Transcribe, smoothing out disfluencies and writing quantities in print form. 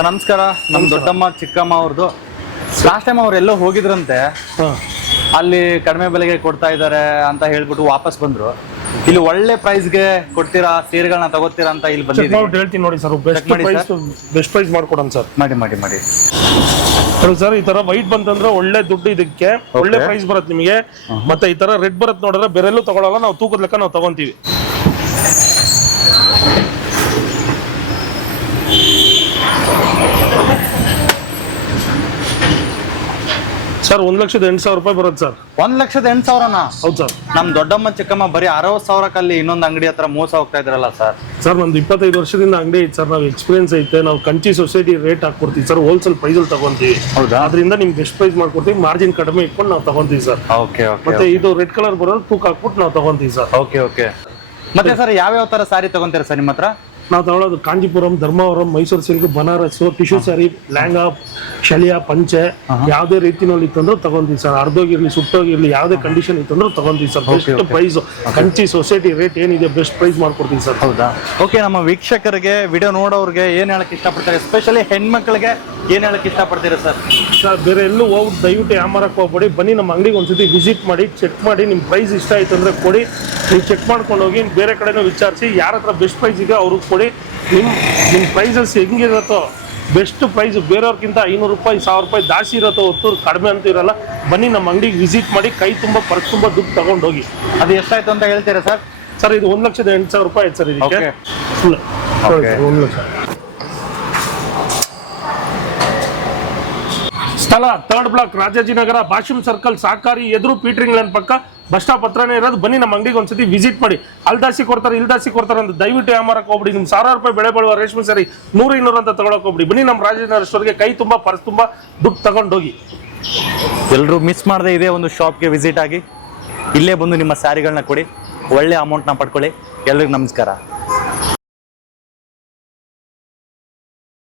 Sir ನಮಸ್ಕಾರ. ನಮ್ಮ ದೊಡ್ಡಮ್ಮ ಚಿಕ್ಕಮ್ಮ ಅವ್ರದ್ದು ಲಾಸ್ಟ್ ಟೈಮ್ ಅವ್ರು ಎಲ್ಲೋ ಹೋಗಿದ್ರಂತೆ, ಅಲ್ಲಿ ಕಡಿಮೆ ಬೆಲೆಗೆ ಕೊಡ್ತಾ ಇದ್ದಾರೆ ಅಂತ ಹೇಳ್ಬಿಟ್ಟು ವಾಪಸ್ ಬಂದ್ರು. ಇಲ್ಲಿ ಒಳ್ಳೆ ಪ್ರೈಸ್ಗೆ ಕೊಡ್ತೀರಾ, ಸೀರೆಗಳನ್ನ ತಗೋತೀರಾ ಅಂತ ಇಲ್ಲಿ ಬಂದಿದ್ದೀವಿ. ಹೇಳ್ತೀನಿ ನೋಡಿ ಸರ್, ಬೆಸ್ಟ್ ಪ್ರೈಸ್ ಮಾಡ್ಕೊಡೋಣ ಸರ್. ಮಾಡಿ ಮಾಡಿ ಮಾಡಿ ಸರ್. ಈ ತರ ವೈಟ್ ಬಂತಂದ್ರೆ ಒಳ್ಳೆ ದುಡ್ಡು, ಇದಕ್ಕೆ ಒಳ್ಳೆ ಪ್ರೈಸ್ ಬರುತ್ತೆ ನಿಮಗೆ. ಮತ್ತೆ ಈ ತರ ರೆಡ್ ಬರುತ್ತೆ ನೋಡಿದ್ರೆ ಬೇರೆಲ್ಲೂ ತಗೊಳಲ್ಲ, ನಾವು ತೂಕದ ಲೆಕ್ಕ ನಾವು ತಗೊಂತೀವಿ. ಸರ್ 1,08,000 ರೂಪಾಯಿ ಬರುತ್ತೆ ಸರ್. 1,08,000? ಹೌದು ಸರ್. ನಮ್ ದೊಡ್ಡಮ್ಮ ಚಿಕ್ಕಮ್ಮ ಬರೀ 60,000 ಇನ್ನೊಂದು ಅಂಗಡಿ ಹತ್ರ ಮೋಸ ಹೋಗ್ತಾ ಇದ್ರಲ್ಲ ಸರ್. ಸರ್ ನಮ್ದು 25 ವರ್ಷದಿಂದ ಅಂಗಡಿ ಐತೆ ಸರ್, ನಾವು ಎಕ್ಸ್ಪೀರಿಯನ್ಸ್ ಐತೆ. ನಾವು ಕಂಚಿ ಸೊಸೈಟಿ ರೇಟ್ ಹಾಕೊಡ್ತೀವಿ ಸರ್, ಹೋಲ್ಸೇಲ್ ಪ್ರೈಸ್ ಅಲ್ಲಿ ತಗೊಂತೀವಿ. ಹೌದಾ? ಅದರಿಂದ ನಿಮ್ಗೆ ಬೆಸ್ಟ್ ಪ್ರೈಸ್ ಮಾಡ್ಕೊಡ್ತೀವಿ, ಮಾರ್ಜಿನ್ ಕಡಿಮೆ ಇಟ್ಕೊಂಡು ನಾವು ತಗೊಂತೀವಿ ಸರ್. Okay okay. ಮತ್ತೆ ಇದು ರೆಡ್ ಕಲರ್ ಬರೋದು ತೂಕ ಹಾಕ್ಬಿಟ್ಟು ನಾವು ತಗೊಂತೀವಿ ಸರ್. Okay okay. ಮತ್ತೆ ಸರ್ ಯಾವ್ಯಾವ ತರ ಸಾರಿ ತಗೊಂತೀರಾ ಸರ್ ನಿಮ್ಮ ಹತ್ರ? ನಾವು ತಗೊಳ್ಳೋದು Kanjipuram, Dharmavaram, Mysore silk, Banaras, tissue sari, lehenga, ಶಲಿಯಾ, ಪಂಚೆ, ಯಾವುದೇ ರೀತಿನಲ್ಲಿ ಇತ್ತಂದ್ರೂ ತಗೊಂತೀವಿ ಸರ್. ಅರ್ಧೋಗಿರ್ಲಿ ಸುಟ್ಟೋಗಿರ್ಲಿ ಯಾವುದೇ ಕಂಡೀಷನ್ ಇತ್ತಂದ್ರೂ ತಗೊಂತೀವಿ sir. Best price Kanchi society rate ಏನಿದೆ ಬೆಸ್ಟ್ ಪ್ರೈಸ್ ಮಾಡ್ಕೊಡ್ತೀವಿ ಸರ್. ಹೌದಾ? ಓಕೆ. ನಮ್ಮ ವೀಕ್ಷಕರಿಗೆ, ವಿಡಿಯೋ ನೋಡೋರಿಗೆ ಏನ್ ಹೇಳಕ್ ಇಷ್ಟಪಡ್ತಾರೆ, ಎಸ್ಪೆಷಲಿ ಹೆಣ್ಮಕ್ಳಿಗೆ ಏನ್ ಹೇಳಕ್ ಇಷ್ಟಪಡ್ತೀರಾ ಸರ್? ಸರ್ ಬೇರೆ ಎಲ್ಲೂ ಹೋಗ್ಬಿಟ್ಟು ದಯವಿಟ್ಟು ಯಾಮಾರಕ್ಕೆ ಹೋಗ್ಬೇಡಿ, ಬನ್ನಿ ನಮ್ಮ ಅಂಗಡಿಗೆ ಒಂದ್ಸತಿ ವಿಸಿಟ್ ಮಾಡಿ, ಚೆಕ್ ಮಾಡಿ, ನಿಮ್ಮ ಪ್ರೈಸ್ ಇಷ್ಟ ಆಯ್ತು ಅಂದ್ರೆ ಕೊಡಿ. ನೀವು ಚೆಕ್ ಮಾಡ್ಕೊಂಡು ಹೋಗಿ ಬೇರೆ ಕಡೆನೂ ವಿಚಾರಿಸಿ, ಯಾರ ಹತ್ರ ಬೆಸ್ಟ್ ಪ್ರೈಸ್ ಇದೆ ಅವ್ರಿಗೆ ಕೊಡಿ. ನಿಮ್ಮ ಪ್ರೈಸಸ್ ಹೆಂಗಿರತ್ತೋ ಬೆಸ್ಟ್ ಪ್ರೈಸ್ ಬೇರೆಯವ್ರಿಗಿಂತ 500 ರೂಪಾಯಿ 1000 ರೂಪಾಯಿ ಜಾಸ್ತಿ ಇರತ್ತೋ ಹೊತ್ತು ಕಡಿಮೆ ಅಂತ ಇರಲ್ಲ. ಬನ್ನಿ ನಮ್ಮ ಅಂಗಡಿಗೆ ವಿಸಿಟ್ ಮಾಡಿ, ಕೈ ತುಂಬ ಪರ್ಸ್ ತುಂಬ ದುಡ್ಡು ತಗೊಂಡು ಹೋಗಿ. ಅದು ಎಷ್ಟಾಯ್ತು ಅಂತ ಹೇಳ್ತೀರಾ ಸರ್? ಸರ್ ಇದು 1,08,000 ರೂಪಾಯಿ ಆಯ್ತು ಸರ್ ಇದಕ್ಕೆ. 1 ಲಕ್ಷ. ಸ್ಥಳ 3rd ಬ್ಲಾಕ್, ರಾಜಾಜಿನಗರ, ಭಾಷಿಂ ಸರ್ಕಲ್, ಸಹಕಾರಿ ಎದುರು, ಪೀಟ್ರಿಂಗ್ ಲೈನ್ ಪಕ್ಕ, ಬಸ್ ಸ್ಟಾಪ್ ಹತ್ರನೇ ಇರೋದು. ಬನ್ನಿ ನಮ್ಮ ಅಂಗಡಿಗೆ ಒಂದ್ಸತಿ ವಿಸಿಟ್ ಮಾಡಿ. ಅಲ್ದಾಸಿ ಕೊಡ್ತಾರೆ ಇಲ್ದಾಸಿ ಕೊಡ್ತಾರೆ ಅಂತ ದಯವಿಟ್ಟು ಯಾಮಾರಕ್ಕೆ ಹೋಗ್ಬಿಡಿ. ನಿಮ್ 1,000 ರೂಪಾಯಿ ಬೆಳೆ ಬಾಳುವ ರೇಷ್ಮೆ ಸರಿ 100-200 ಅಂತ ತಗೊಳಕ್ ಹೋಗ್ಬಿಡಿ. ಬನ್ನಿ ನಮ್ಮ ರಾಜಾಜಿನಗರ ಸ್ಟೋರ್ಗೆ, ಕೈ ತುಂಬ ಪರ್ಸ್ ತುಂಬ ದುಡ್ಡು ತಗೊಂಡೋಗಿ. ಎಲ್ಲರೂ ಮಿಸ್ ಮಾಡದೆ ಇದೇ ಒಂದು ಶಾಪ್ಗೆ ವಿಸಿಟ್ ಆಗಿ, ಇಲ್ಲೇ ಬಂದು ನಿಮ್ಮ ಸ್ಯಾರಿಗಳನ್ನ ಕೊಡಿ, ಒಳ್ಳೆ ಅಮೌಂಟ್ನ ಪಡ್ಕೊಳ್ಳಿ. ಎಲ್ರಿಗೂ ನಮಸ್ಕಾರ.